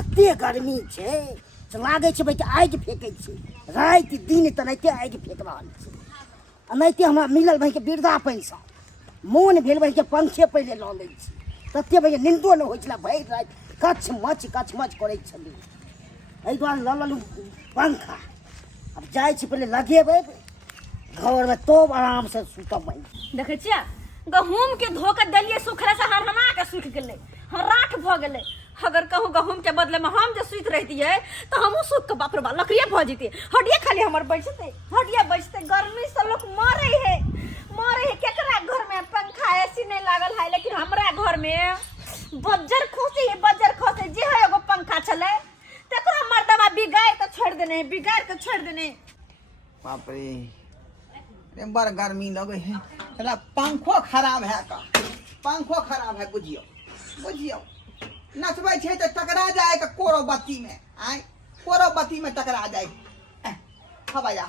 तते गर्मी छै लागे छै भाई आगि फेंकै छै राति दिन तनाहिते आगि फेंक रहल छै एनाहिते हमरा मिलल भाई के वृद्धा पेंशन मोन भेल भाई के पंखे पहिले लऽ लै छी तते भाई नींदो नहि होइ छलै भरि राति कच मच करै छलै एहि दुआरे लऽ लेलहुँ पंखा अब जाइ छी पहिले लगेबै घरमे तब आराम से सुतब भाई देखे छियै गहूम के धोकर देलिए सुखले से हरहना के सूख गेले राख भ गेले अगर कहूँ गहूम के बदले में हम जो सुत रहतिये तो हमहू सूख के बाप रे बाप लकड़िया भ जेते हटिया खाली हमर बचते हटिया बचते गर्मी से लोग मरे है केकरा घर में पंखा एसी नहीं लागल है लेकिन हमरा घर में बज्जर खोसी जे है एगो पंखा चले तेकरा मर्दवा बिगाड़ के छोड़ देने बाप रे बड़ गर्मी लगे है चला पंखो खराब है का पंखो खराब है बुझियो नचबै छै तो टकरा जाए का कोरो बत्ती में टकरा जाए हवाया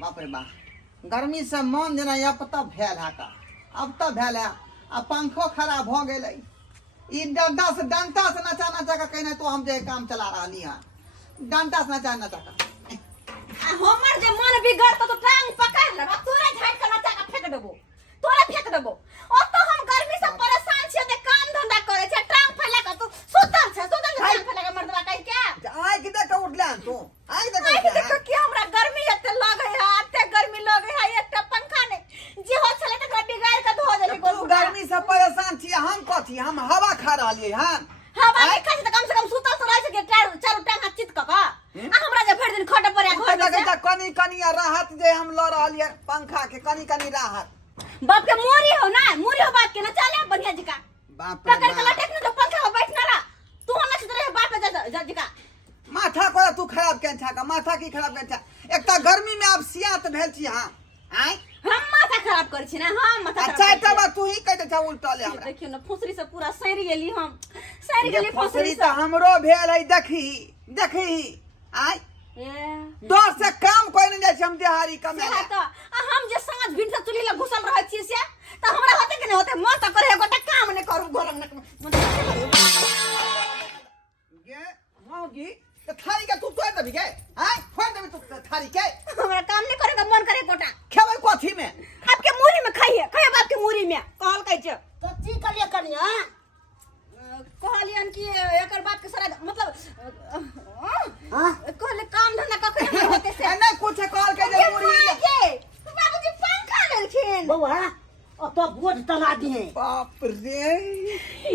बाप रे बाप गर्मी से मन जेना अब तब भेल है का अब तब भेल है आ पंखो खराब भ गेलै ई डंटा से नचा का कहने तो हम जे काम चला रहली है डंटा से नचा का हमर जे मन बिगड़त तो टांग पकड़ लेबा तोरे झाड़ के नचा के फेंक देबो ओ तो हम गर्मी से परेशान छियै ते काम धंधा करे छै टांग फैला के तू सुतल टांग फैला के मर्दवा कहि के आइ के देख उठला तू आइ देख कि हमरा गर्मी एते लगे है एकटा पंखा ने जे हो छले त बिगाड़ के धो देली तू गर्मी से परेशान छी हम कथी हम हवा खा रहलिए हन हवा नहीं खाई त कम से कम सुतल तो रह सके चारू टांग चित क हमरा जे भर दिन खटे पड़े घर में कनी राहत जे हम ल रहलिए पंखा के कनी राहत बाप के मोरी हो बात के ना चले बढ़िया जी का बाप रे पकड़ के लटक न तो पंखा हो बैठ ना रहा तू हम न रहे बाप जी का माथा को तू खराब के का माथा की खराब के एकटा गर्मी में आप सियात भेल छी हां आइ हम माथा खराब कर छी ना हम माथा अच्छा एकटा बात तू ही कह दे छ उल्टा ले हमरा देखियो ना फुसरी से पूरा सैर गेली फुसरी त हमरो भेल है देखी आइ डर से काम कोई नहीं जाय हम दिहाड़ी कमे हम जे सांझ भिन से चुली ल घुसल रहै छी से त हमरा होते कि नहीं होते मन त करे गोटा काम नहीं करू घर में गे मौगी त थारी के तू तोड़ देबी के हां फोड़ देबी तू थारी के हमरा काम नहीं करे मन करे गोटा खेबै कथी में आपके मुरी में खाइए बाप के मुरी में कहल कहै छ तो की करिए कनिया कहलियन कि एकर बात के सारा मतलब कहले काम धंधा कखने नहीं होते से नहीं कुछ कहल के जे मुरी बाबूजी पंखा लेलखिन बौआ ओ तो बोझ टंगा दिए बाप रे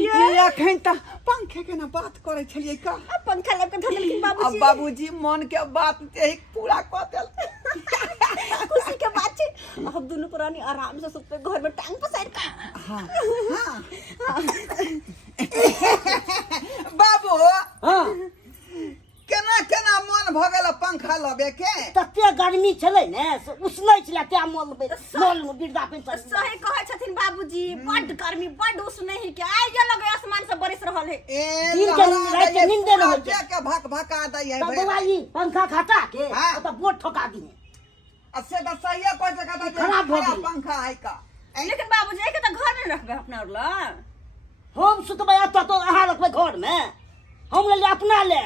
ये अखन त पंखे के ना बात करे छलिए का पंखा लेके धर लेलखिन बाबूजी अब बाबूजी मन के बात ते पूरा क देल खुशी के बात छै अब दोनों पुरानी आराम से सुते घर में टांग पसार का हां बाबू हां केना मन भ गेल पंखा लबे के तते गर्मी छलै ने उसनै छलै ते मोल में वृद्धा पेंशन सही कहै छथिन बाबूजी बड गर्मी बड उसनै है के आइ जे लगे आसमान से बरस रहल है दिन के रात के नींद न होय के भका दै है बौआजी पंखा खटा के तो बोझ ठोका दिए असे त सही कोइ जगह खराब हो गई पंखा है का लेकिन बाबूजी के त घर में रखबे अपना और ला हम सुतबै तो अहाँ रखबै घर में हम ले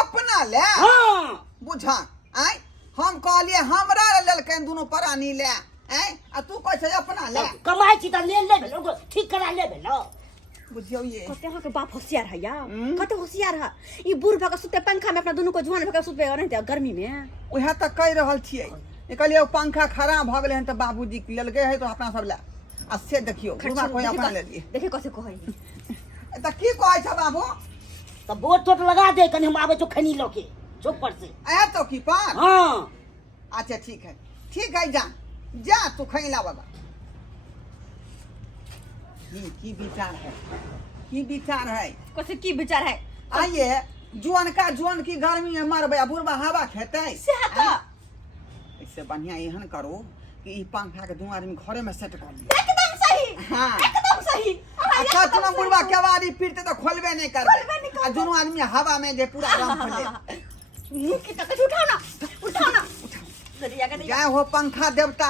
अपना ले हां बुझा आइ हम कहलिए हमरा लेलकन दोनों परानी ले आ तू कह छै अपना ले कमाई छी त ले भेलो ठीक करा ले भेलो बुझियो ये कते के बाप होशियार है या कते होशियार है ई बूढ़ भका सुते पंखा में अपना दोनों को जुआन भका सुते और नहीं गर्मी में ओहे त कह रहल छियै कहलिए पंखा खराब भ गेलै हन त बाबूजी लेलकै है तो अपना सब ले आ से देखियो बुढ़ा कोई अपना ले लिए देखे कैसे कहै त की कहै छ बाबू त बोट टोट लगा दे कनी हम आबै तो खनी लोके चौक पर से आया तो की पार हां अच्छा ठीक है जा तू खैला बाबा की विचार है कैसे की विचार है आइए जुआन की गर्मी में मारबे बुढ़वा हवा खेते से तो इससे बढ़िया एहन करो कि ई पंखा के दोनों आदमी घरे में सेट कर ली एकदम सही हां एकदम सही अच्छा तुम बुढ़वा केवाड़ी फिरते तो खोलबे नहीं करबे आ दोनों आदमी हवा में जे पूरा दम फले मुंह की तक उठाओ ना जय हो पंखा देवता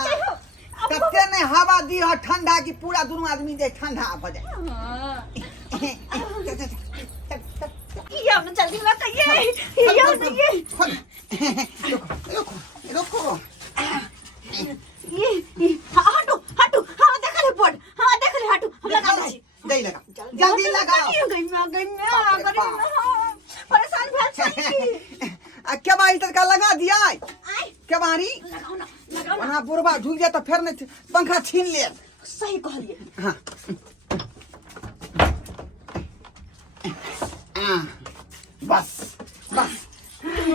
तते ने हवा दी हो ठंडा की पूरा दोनों आदमी जे ठंडा हो जाए ये हमने जल्दी में कहिए ये रुको ये हटो हटो हां देख ले बोर्ड हां देख ले हटो हम लगा दे जल्दी लगा जल्दी लगाओ गई मैं परेशान भेल छी क्या बाई तक लगा दिया आई क्या बारी लगाओ ना वहां बुरबा झुक जाए तो फिर नहीं पंखा छीन ले सही कहलिए हाँ बस बस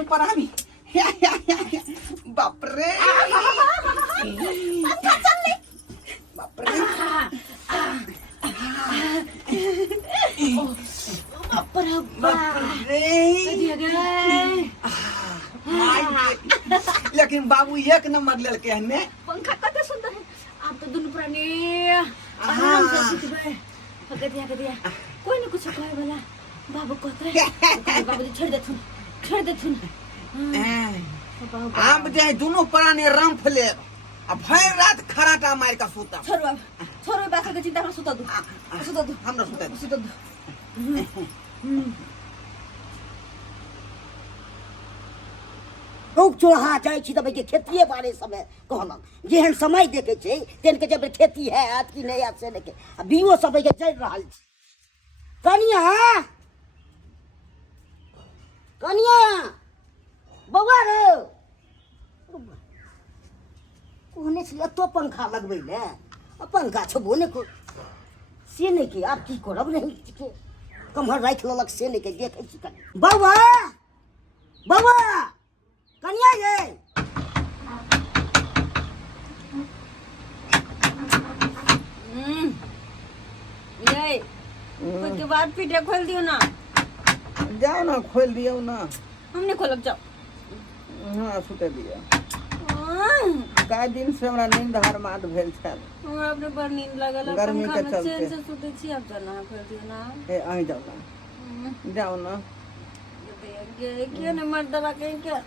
पर आमी बाप रे पंखा चल ले बाप रे बाप रे लेकिन बाबू एक नंबर लड़के हैं ने पंखा कते सुंदर है आप तो दुनु प्राणी आराम से सुतबे कदिया कोई न कुछ कहे वाला बाबू कहते बाबू जी छोड़ देथुन आप जे दोनों प्राणी राम फले अब भर रात खराटा मार का सूता छोरो बात के चिंता कर सुता दू हमरा सुता दू खूब चूल्हा जाइ छी तब के खेतिए बारे समय कहलक जेहन समय देखे छै तेन के जब खेती है आज की नहीं आज से लेके आ बियो सब के चल रहल छी कनिया बौआ रे कोने से एतो पंखा लगबै ले पंखा छबो ने को से नहीं के आप की करब नहीं के कमहर राख ललक से नहीं के देखे छी बौआ कनिया ये उसके बाद पीठे खोल दियो ना जाओ ना खोल दियो ना हमने खोलब जाओ हाँ सुते दिया काय दिन से हमरा नींद हरमात भेल छल हमरा अपने पर नींद लागल गर्मी के पंखा में चलते। चैन से सुते छी अब जाना खोल दियो ना ए आई जाओ ना क्या न मर दवा कहीं क्या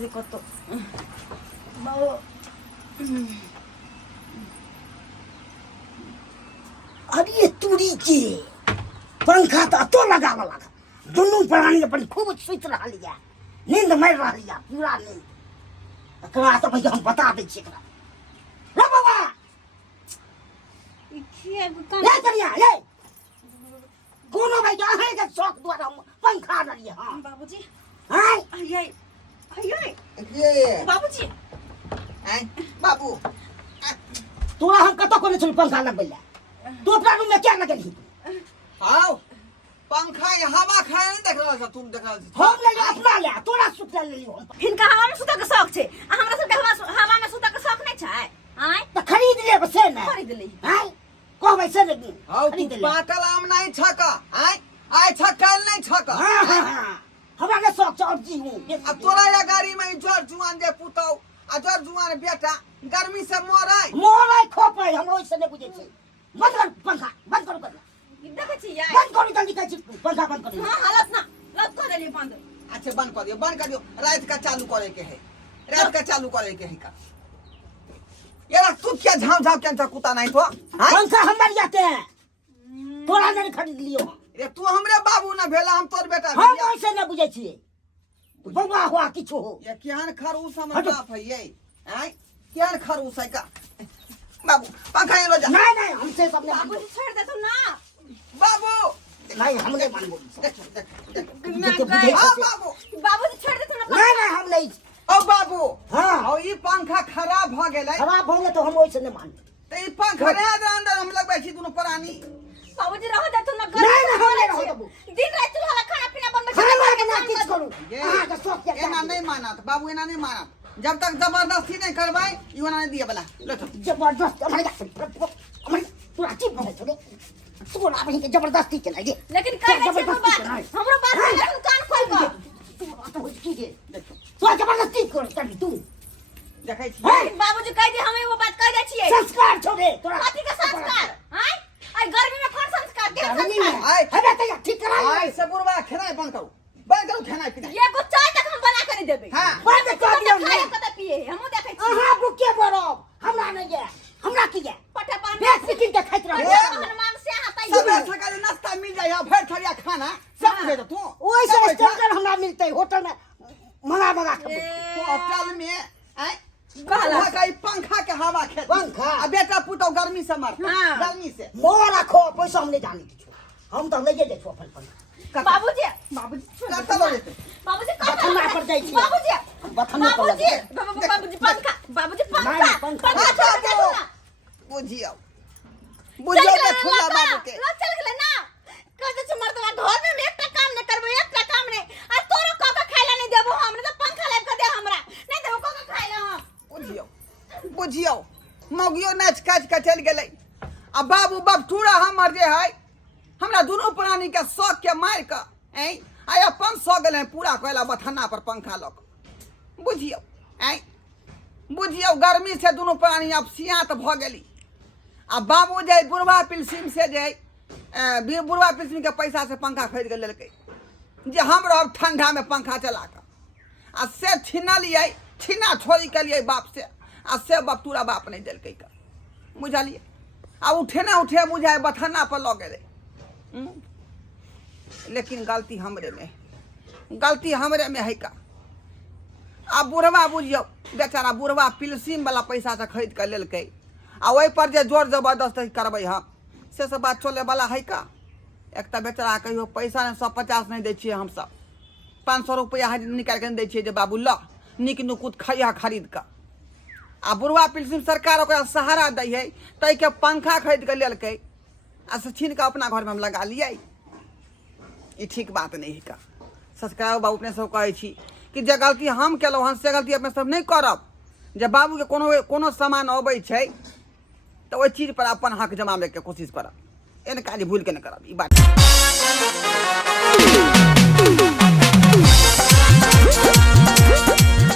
देखो तो अरे तुरी के पंखा तो अतो लगा दोनों प्राणी अपन खूब सुत रहा लिया नींद मार रहा लिया पूरा नींद एकरा तो भैया हम बता दै छी एकरा रे बाबा ले करिया ले कोनो भाई अहे के शौक द्वारा हम पंखा डलिए हां बाबूजी हां आय ये बाबूजी आई बाबू तोरा हम कतो कोने छल पंखा लगबैला तू अपना रूम में क्या लगेली आओ पंखा ये हवा खाए नहीं देख रहा तुम देख रहा हम ले अपना ले तोरा सुत ले लियो हम इनका हवा में सुता के शौक छे आ हमरा सब के हवा में सुता के शौक नहीं छै आय तो खरीद ले बसे ना खरीद ली हां कहबै से नहीं आओ तू पाकल आम नहीं छका आई छकल नहीं छका हां हमरा के शौक छ जी हूं अब तोरा या गाड़ी में जर जुआन जे पुतौ आ जर जुआन बेटा गर्मी से मोराई खोपै हम ओइ से नहीं बुझे छै बंद कर पंखा बंद कर देखे छी यार बंद करू जल्दी कहै छी पंखा बंद कर हां हालत ना लत कर देली बंद अच्छा बंद कर दियो रात का चालू करे के है रात का चालू करे के है का यार तू क्या झाम के कुत्ता नहीं तो हां पंखा हम जाते हैं तोरा नहीं खरीद लियो रे तू हमरे बाबू ना भेला हम तोर बेटा हम भेलिया ओइ से नहीं बुझे छी बौआ हुआ किछो हो ये केहन खरूस हमर बाप है ये आई केहन खरूस है का बाबू पंखा ले जा नहीं हमसे सब नहीं बाबूजी छोड़ दे तू ना बाबू नहीं हम नहीं मानबो देख हां बाबू बाबूजी छोड़ दे तू ना नहीं हम नहीं ओ बाबू हां ओ ई पंखा खराब भ गेलै खराब हो गए तो हम ओइ से नहीं मान त ई पंखा रे अंदर हम लगबै छी दुनु प्राणी बाबूजी रहो दे तू ना नहीं हम नहीं रहो देबो दिन रात चूल्हा खाना पीना बनबै खाना के ना किछ करू हां तो शौक क्या एना नहीं मानत बाबू एना नहीं मानत जब तक जबरदस्ती नहीं करबै ई ओना नहीं दिए बला ले तो जबरदस्त हमारे पूरा चिप है छोड़े तू ना बहन के जबरदस्ती चला दे लेकिन कर दे बात हमरो बात सुन तू कान खोल कर तू तो हो की दे तू जबरदस्ती कर तू देखै छी बाबूजी कह दे हमें वो बात कह दे छिए संस्कार छोड़े तोरा कथी के संस्कार हैं आई गर्मी में कौन संस्कार के गर्मी में संस्कार हमें तो ठीक करा आई से बुरबा खेनाई बंद करू खेनाई पीनाई ये को चाय तक हम बना कर देबे हां बंद कर दियो खाए कत पिए हमहु देखै छी हां बुके कहला का पंखा के हवा खेत पंखा? आ बेटा पुतो गर्मी से मर हाँ। गर्मी से मोर रखो पैसा हम नहीं जाने किछो हम तो ले जे देखो अपन पंखा बाबूजी करता लो लेते बाबूजी बथन्ना पर जाइ छी बाबूजी बथन्ना पर बाबूजी लगे। बाबूजी पंखा बाबूजी नहीं, पंखा पंखा। पंखा छोड़ दे ना बुझियो बुझियो के ठुला बाबू के चल गेले ना कहते छ मर्दवा घर में एकटा काम नहीं करबो एकटा काम नहीं आ तोरो काका खाइला नहीं देबो हमरे तो पंखा लेब के दे हमरा नहीं देबो काका खाइला हम बुझियो मौगियो नाच काच के चल गेलै आ बाबू बाप टूरा हमर जे है हमरा दोनों प्राणी के शौक के मार के आय अपन सो गेलै पूरा कहला बथन्ना पर पंखा लक बुझियो बुझियो गर्मी से दोनों प्राणी अब सियात भ गेली आ बाबू जे बुढ़वा पिलसिम से जे बुढ़वा पिलसिम के पैसा से पंखा खरीद के लेलकै जे हम रहब ठंडा में पंखा चला के आ से छीनलिए छीना छोड़ी के लिए बाप से आ से बाप तूरा बाप नहीं देलकै का बुझलिए आ उठे ना उठे बुझाए बथन्ना पर लऽ गेलै लेकिन गलती हमरे में है का आ बुढ़वा बुझियो बेचारा बुढ़वा पिलसिम वाला पैसा से खरीद के लेलकै आ ओहि पर जे जोर जबरदस्ती करबै हम से सब बात चले वाला है का एक तो बेचारा कहियो पैसा 150 नहीं दै छियै हमसब 500 रुपया निकाल के दै छियै जे बाबू ल नीक नुकुत खैया खरीद के आ बुढ़वा पिलसिम सरकार ओकरा सहारा दै है तै के पंखा खरीद के लेलकै आ से छीन के अपना घर में हम लगा लियै ई ठीक बात नहीं है का सब्सक्राइब बाबू अपने सब कहै छी कि जे गलती हम केलहुँ हन से गलती अपने सब नहीं करब जब बाबू के कोनो सामान अबै छै तो ओहि चीज पर अपन हक जमावे के कोशिश करब एहन काज भूल के नहीं करब ई बात